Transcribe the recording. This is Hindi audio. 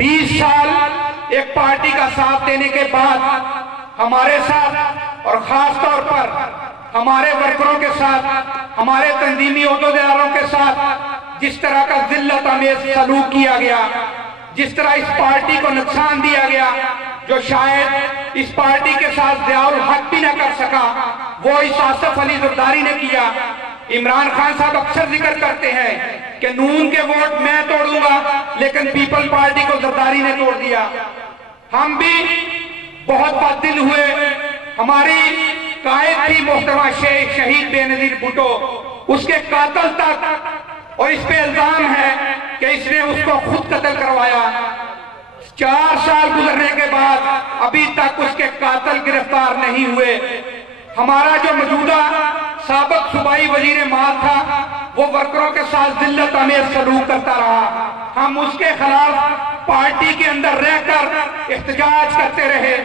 20 साल एक पार्टी का साथ देने के बाद हमारे साथ और खास तौर पर हमारे वर्करों के साथ, हमारे तंजीमी ओहदेदारों के साथ जिस तरह का जिल्लत आमेज सलूक किया गया, जिस तरह इस पार्टी को नुकसान दिया गया, जो शायद इस पार्टी के साथ ज़ियाउल हक भी न कर सका, वो इस आसिफ अली ज़रदारी ने किया। इमरान खान साहब अक्सर जिक्र करते हैं कि नून के वोट मैं तोड़ूंगा, लेकिन पीपल पार्टी को ज़रदारी ने तोड़ दिया। हम भी बहुत बददिल हुए। हमारी कायद थी मोहतरमा शेख शहीद बेनजीर भुट्टो, उसके कातल तक, और इस पे इल्जाम है कि इसने उसको खुद कत्ल करवाया। 4 साल गुजरने के बाद अभी तक उसके कातल गिरफ्तार नहीं हुए। हमारा जो मौजूदा साबिक सूबाई वजीर माल था, वो वर्करों के साथ जिल्लत आमेज सलूक करता रहा। हम उसके खिलाफ पार्टी के अंदर रहकर एहतजाज करते रहे।